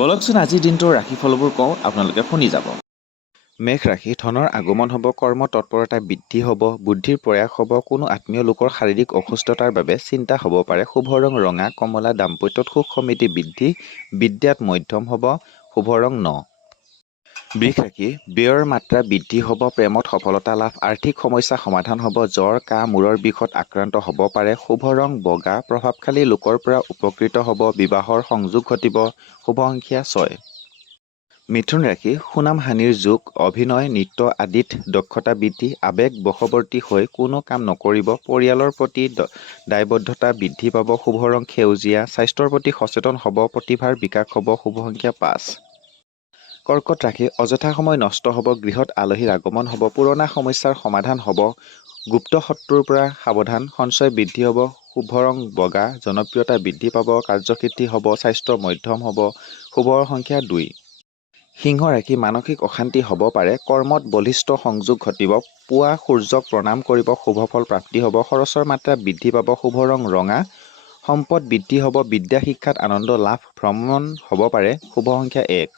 বলকচোন আজিৰ দিনটোৰ ৰাশিফলবোৰ কওঁ, আপোনালোকে শুনি যাব। মেঘ ৰাশি, ধনৰ আগমন হ'ব, কৰ্ম তৎপৰতা বৃদ্ধি হ'ব, বুদ্ধিৰ প্ৰয়াস হ'ব, কোনো আত্মীয় লোকৰ শাৰীৰিক অসুস্থতাৰ বাবে চিন্তা হ'ব পাৰে। শুভ ৰং ৰঙা, কমলা, দাম্পত্যত সুখ সমৃদ্ধি বৃদ্ধি, বিদ্যাত মধ্যম হ'ব, শুভ ৰং ন। বৃষ ৰাশি, ব্যয়ৰ মাত্ৰা বৃদ্ধি হ'ব, প্ৰেমত সফলতা লাভ, আৰ্থিক সমস্যা সমাধান হ'ব, জ্বৰ, কাহ, মূৰৰ বিষত আক্ৰান্ত হ'ব পাৰে। শুভ ৰং বগা, প্ৰভাৱশালী লোকৰ পৰা উপকৃত হ'ব, বিবাহৰ সংযোগ ঘটিব, শুভ সংখ্যা 6। মিথুন ৰাশি, সুনাম হানিৰ যোগ, অভিনয়, নৃত্য আদিত দক্ষতা বৃদ্ধি, আৱেগ বশৱৰ্তী হৈ কোনো কাম নকৰিব, পৰিয়ালৰ প্ৰতি দায়বদ্ধতা বৃদ্ধি পাব, শুভ ৰং সেউজীয়া, স্বাস্থ্যৰ প্ৰতি সচেতন হ'ব, প্ৰতিভাৰ বিকাশ হ'ব, শুভ সংখ্যা 5। কৰ্কট ৰাশি, অযথা সময় নষ্ট হ'ব, গৃহত আলহীৰ আগমন হ'ব, পুৰণা সমস্যাৰ সমাধান হ'ব, গুপ্ত শত্ৰুৰ পৰা সাৱধান, সঞ্চয় বৃদ্ধি হ'ব, শুভ ৰং বগা, জনপ্ৰিয়তা বৃদ্ধি পাব, কাৰ্যসিদ্ধি হ'ব, স্বাস্থ্য মধ্যম হ'ব, শুভ সংখ্যা 2। সিংহ ৰাশি, মানসিক অশান্তি হ'ব পাৰে, কৰ্মত বলিষ্ঠ সংযোগ ঘটিব, পুৱা সূৰ্যক প্ৰণাম কৰিব, শুভ ফল প্ৰাপ্তি হ'ব, খৰচৰ মাত্ৰা বৃদ্ধি পাব, শুভ ৰং ৰঙা, সম্পদ বৃদ্ধি হ'ব, বিদ্যা শিক্ষাত আনন্দ লাভ, ভ্ৰমণ হ'ব পাৰে, শুভ সংখ্যা 1।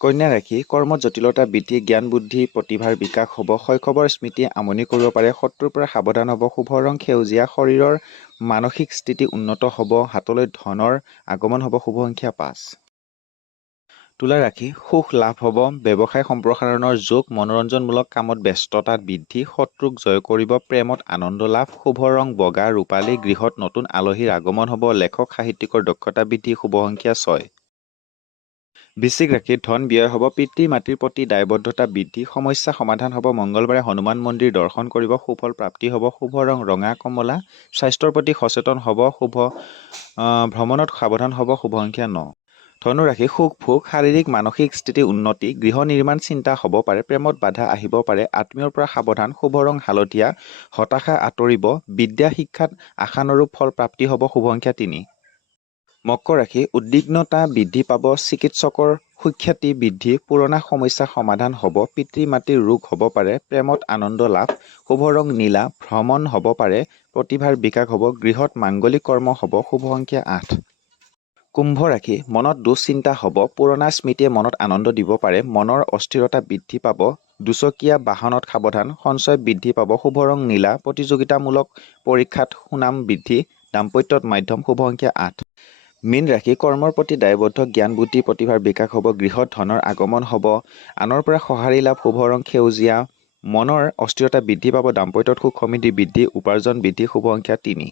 কন্যা ৰাশি, কৰ্মত জটিলতা বৃদ্ধি, জ্ঞান বুদ্ধি প্ৰতিভাৰ বিকাশ হ'ব, শৈশৱৰ স্মৃতিয়ে আমনি কৰিব পাৰে, শত্ৰুৰ পৰা সাৱধান হ'ব, শুভ ৰং সেউজীয়া, শৰীৰৰ মানসিক স্থিতি উন্নত হ'ব, হাতলৈ ধনৰ আগমন হ'ব, শুভ সংখ্যা 5। তুলা ৰাশি, সুখ লাভ হ'ব, ব্যৱসায় সম্প্ৰসাৰণৰ যোগ, মনোৰঞ্জনমূলক কামত ব্যস্ততা বৃদ্ধি, শত্ৰুক জয় কৰিব, প্ৰেমত আনন্দ লাভ, শুভ ৰং বগা, ৰূপালী, গৃহত নতুন আলহীৰ আগমন হ'ব, লেখক সাহিত্যিকৰ দক্ষতা বৃদ্ধি, শুভ সংখ্যা 6। বৃশ্চিক ৰাশি, ধন ব্যয় হ'ব, পিতৃ মাতৃৰ প্ৰতি দায়বদ্ধতা বৃদ্ধি, সমস্যা সমাধান হ'ব, মংগলবাৰে হনুমান মন্দিৰ দৰ্শন কৰিব, সুফল প্ৰাপ্তি হ'ব, শুভ ৰং ৰঙা, কমলা, স্বাস্থ্যৰ প্ৰতি সচেতন হ'ব, ভ্ৰমণত সাৱধান হ'ব, শুভ সংখ্যা 9। ধনু ৰাশি, সুখ ভোগ, শাৰীৰিক মানসিক স্থিতি উন্নতি, গৃহ নিৰ্মাণ চিন্তা হ'ব পাৰে, প্ৰেমত বাধা আহিব পাৰে, আত্মীয়ৰ পৰা সাৱধান, শুভ ৰং হালধীয়া, হতাশা আঁতৰিব, বিদ্যা শিক্ষাত আশানুৰূপ ফল প্ৰাপ্তি হ'ব, শুভ সংখ্যা 3। মকৰ ৰাশি, উদ্বিগ্নতা বৃদ্ধি পাব, চিকিৎসকৰ সুখ্যাতি বৃদ্ধি, পুৰণা সমস্যা সমাধান হ'ব, পিতৃ মাতৃৰ ৰোগ হ'ব পাৰে, প্ৰেমত আনন্দ লাভ, শুভ ৰং নীলা, ভ্ৰমণ হ'ব পাৰে, প্ৰতিভাৰ বিকাশ হ'ব, গৃহত মাংগলিক কৰ্ম হ'ব, শুভ সংখ্যা 8। কুম্ভ ৰাশি, মনত দুশ্চিন্তা হ'ব, পুৰণা স্মৃতিয়ে মনত আনন্দ দিব পাৰে, মনৰ অস্থিৰতা বৃদ্ধি পাব, দুচকীয়া বাহনত সাৱধান, সঞ্চয় বৃদ্ধি পাব, শুভ ৰং নীলা, প্ৰতিযোগিতামূলক পৰীক্ষাত সুনাম বৃদ্ধি, দাম্পত্যত মাধ্যম, শুভ সংখ্যা 8। মীন ৰাশি, কৰ্মৰ প্ৰতি দায়বদ্ধ, জ্ঞান বুদ্ধি প্ৰতিভাৰ বিকাশ হ'ব, গৃহত ধনৰ আগমন হ'ব, আনৰ পৰা সঁহাৰি লাভ, শুভ ৰং সেউজীয়া, মনৰ অস্থিৰতা বৃদ্ধি পাব, দাম্পত্যত সুখ সমৃদ্ধি বৃদ্ধি, উপাৰ্জন বৃদ্ধি, শুভ সংখ্যা 3।